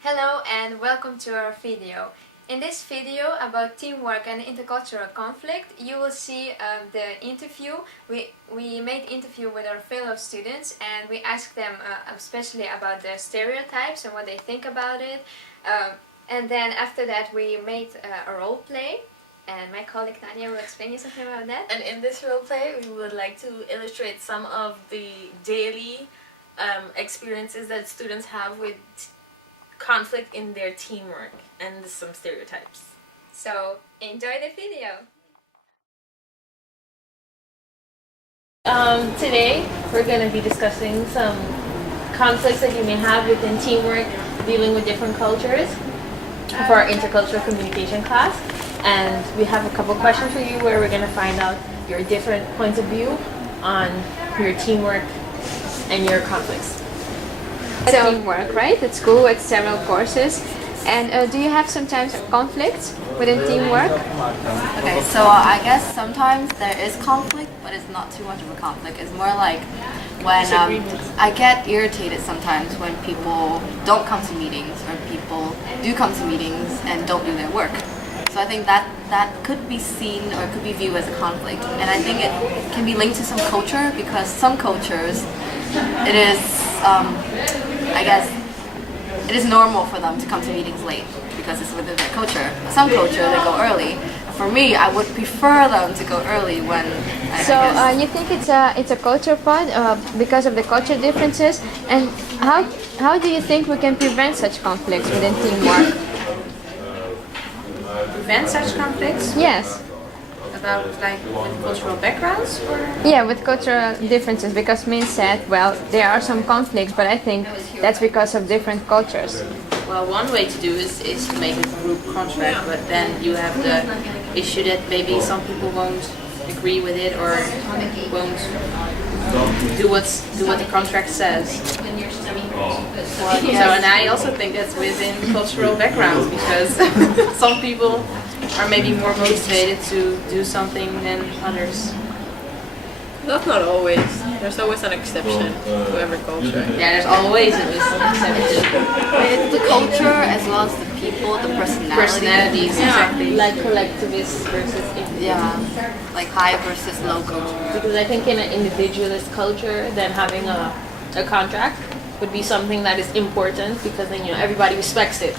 Hello and welcome to our video. In this video about teamwork and intercultural conflict, you will see the interview. We made interview with our fellow students and we asked them especially about the stereotypes and what they think about it. And then after that we made a role play. And my colleague Nadia will explain you something about that. And in this role play, we would like to illustrate some of the daily experiences that students have with conflict in their teamwork and some stereotypes. So enjoy the video! Today, we're going to be discussing some conflicts that you may have within teamwork, dealing with different cultures for our intercultural communication class. And we have a couple questions for you where we're going to find out your different points of view on your teamwork and your conflicts. So, teamwork, right? At school with several courses. And do you have sometimes conflicts within teamwork? Okay, so I guess sometimes there is conflict, but it's not too much of a conflict. It's more like when I get irritated sometimes when people don't come to meetings or people do come to meetings and don't do their work. So I think that could be seen or could be viewed as a conflict. And I think it can be linked to some culture because some cultures, it is, I guess, it is normal for them to come to meetings late because it's within their culture. Some culture, they go early. For me, I would prefer them to go early when you think it's a culture part because of the culture differences? And how do you think we can prevent such conflicts within teamwork? Prevent such conflicts? Yes. About like with cultural backgrounds? Or? Yeah, with cultural differences, because Min said, well, there are some conflicts, but I think that's because of different cultures. Well, one way to do is to make a group contract, but then you have the issue that maybe some people won't agree with it or won't do what the contract says. So, and I also think that's within cultural backgrounds because some people are maybe more motivated to do something than others. That's not always. There's always an exception to every culture. Yeah, there's always an exception. it's the culture as well as the people, the Personalities, exactly. Like collectivist versus individualist. Yeah, like high versus low culture. Because I think in an individualist culture, then having a contract would be something that is important because then everybody respects it.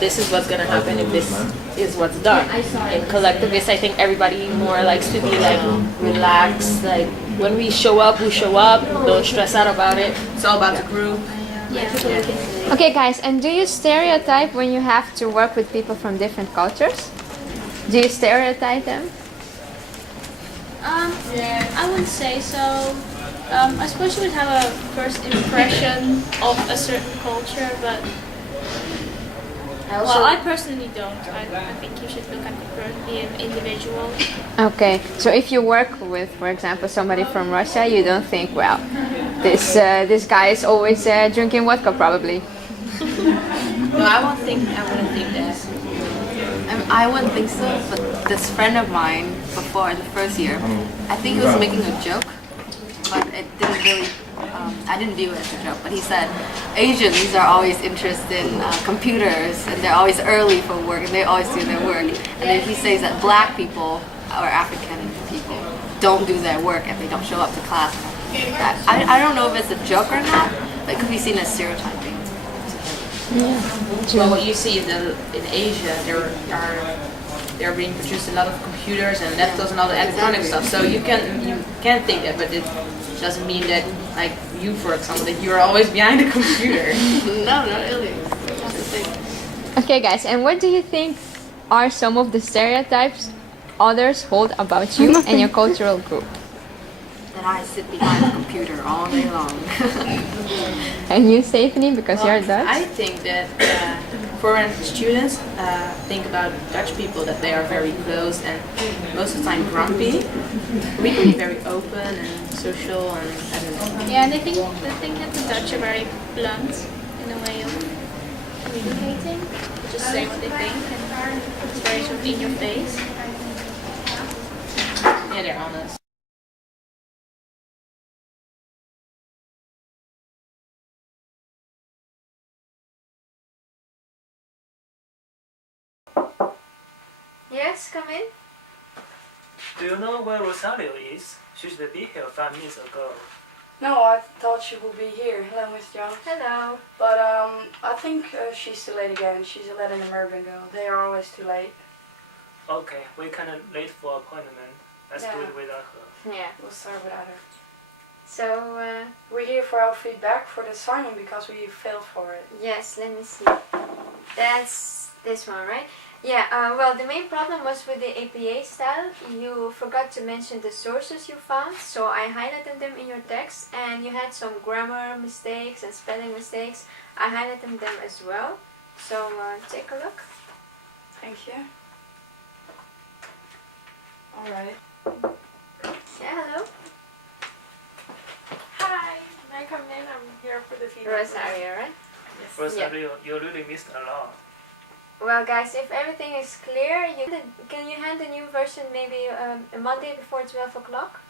This is what's gonna happen if this is what's done. In collectivist, I think everybody more likes to be like relaxed. Like when we show up, don't stress out about it. It's all about the group. Okay, guys, and do you stereotype when you have to work with people from different cultures? Do you stereotype them? I wouldn't say so. I suppose you would have a first impression of a certain culture, but I personally don't. I think you should look at the individual. Okay, so if you work with, for example, somebody from Russia, you don't think, well, this guy is always drinking vodka, probably. No, I wouldn't think that. I wouldn't think so, but this friend of mine before in the first year, I think he was making a joke, but it didn't really, I didn't view it as a joke, but he said Asians are always interested in computers and they're always early for work and they always do their work. And then he says that black people or African people don't do their work and they don't show up to class. I don't know if it's a joke or not, but it could be seen as stereotyping. Well, what you see in Asia, there are being produced a lot of computers and laptops and all the electronic stuff. So you can think that, but it doesn't mean that, like you, for example, that you're always behind a computer. No, not really. That's the thing. Okay, guys, and what do you think are some of the stereotypes others hold about you and your cultural group? That I sit behind a computer all day long. And you, Stephanie, because you're Dutch? I think that foreign students think about Dutch people that they are very close and most of the time grumpy. We can be very open and social and I don't know. Yeah, and they think that the Dutch are very blunt in a way of communicating. They just say what they think and it's very sort of in your face. Yeah, they're honest. Yes, come in. Do you know where Rosario is? She should be here 5 minutes ago. No, I thought she would be here. Hello, Miss Jones. Hello. But I think she's too late again. She's a Latin American girl. They are always too late. Okay, we kinda late for appointment. Let's do it without her. Yeah. We'll start without her. So, We're here for our feedback for the assignment because we failed for it. yes, let me see. That's this one, right? Yeah, well, the main problem was with the APA style. You forgot to mention the sources you found, so I highlighted them in your text, and you had some grammar mistakes and spelling mistakes. I highlighted them as well, so take a look. Thank you. Alright. Yeah, hello. Hi, can I come in? I'm here for the feedback. Rosario, right? Yes. Rosario, you really missed a lot. Well, guys, if everything is clear, can you hand the new version maybe a Monday before 12 o'clock?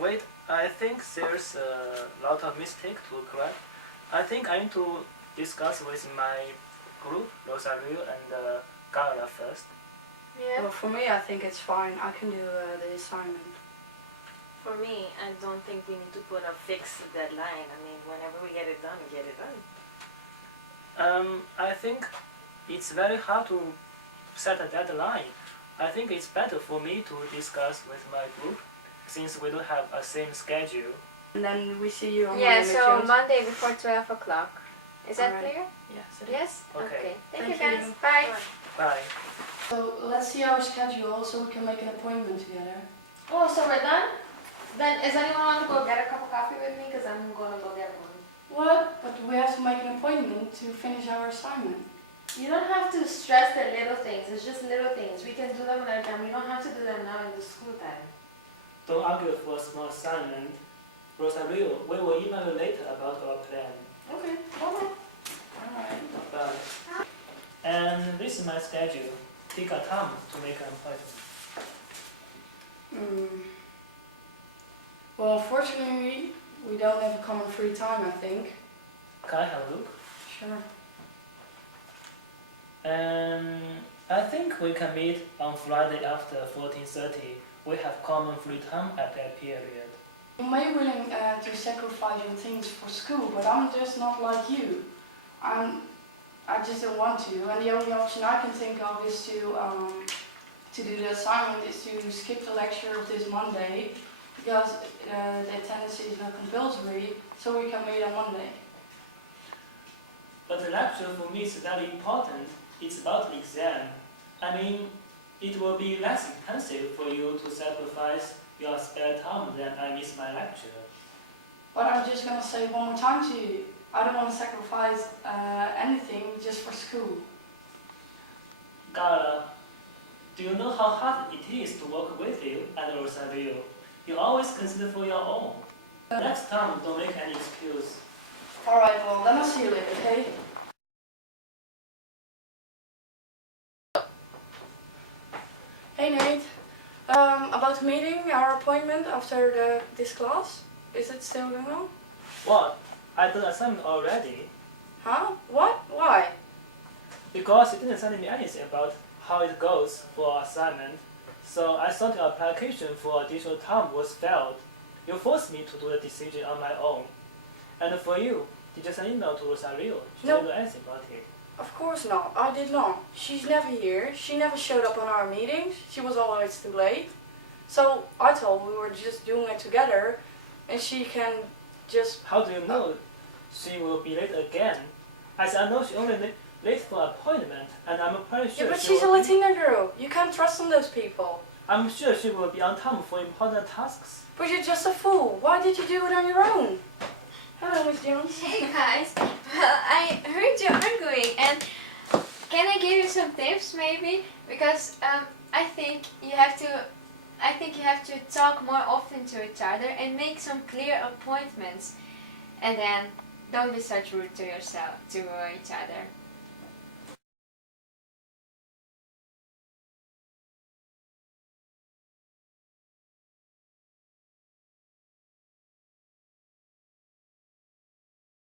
Wait, I think there's a lot of mistake to correct. I think I need to discuss with my group, Rosario and Gala first. Yeah. Well, for me, I think it's fine. I can do the assignment. For me, I don't think we need to put a fixed deadline. I mean, whenever we get it done, we get it done. I think it's very hard to set a deadline. I think it's better for me to discuss with my group since we don't have a same schedule. And then we see you on Yeah, Monday, Miss so Jones. Monday before 12 o'clock. Is that Alright. clear? Yes, it is. Yes? Okay. Thank you, Thank guys. you. Bye. Bye. So let's see our schedule so we can make an appointment together. Oh, so we're done? Then is anyone want to go get a cup of coffee with me? Because I'm going to go get one. What? But we have to make an appointment to finish our assignment. You don't have to stress the little things. It's just little things. We can do them another time. We don't have to do them now in the school time. Don't argue for a small assignment. Rosario, we will email you later about our plan. Okay, okay. Alright. Bye. And this is my schedule. Take a time to make an appointment. Well, unfortunately, we don't have a common free time, I think. Can I have a look? Sure. I think we can meet on Friday after 14:30. We have common free time at that period. You may be willing to sacrifice your things for school, but I'm just not like you. I just don't want to, and the only option I can think of is to do the assignment is to skip the lecture of this Monday because the attendance is not compulsory, so we can meet on Monday. But the lecture for me is very important. It's about the exam. I mean, it will be less expensive for you to sacrifice your spare time than I miss my lecture. But I'm just gonna say one more time to you, I don't want to sacrifice anything just for school. Gala, do you know how hard it is to work with you at Rosario? You always consider for your own. Next time, don't make any excuse. Alright, well, then I'll see you later, okay? Hey Nate, about the meeting, our appointment after this class, is it still going on? What? I done assignment already. Huh? What? Why? Because you didn't send me anything about how it goes for assignment, so I thought your application for additional time was failed. You forced me to do the decision on my own. And for you, did you send an email to Rosario? She No. didn't do anything about it. Of course not. I did not. She's never here. She never showed up on our meetings. She was always too late. So I told we were just doing it together and she can just... How do you know she will be late again? As I know she only late for appointment, and I'm pretty sure Yeah, but she she's a will be, Latina girl. You can't trust on those people. I'm sure she will be on time for important tasks. But you're just a fool. Why did you do it on your own? Hello, Miss Jones. Hey guys, well, I heard you arguing, and can I give you some tips maybe? Because I think you have to talk more often to each other and make some clear appointments, and then don't be such rude to yourself, to each other.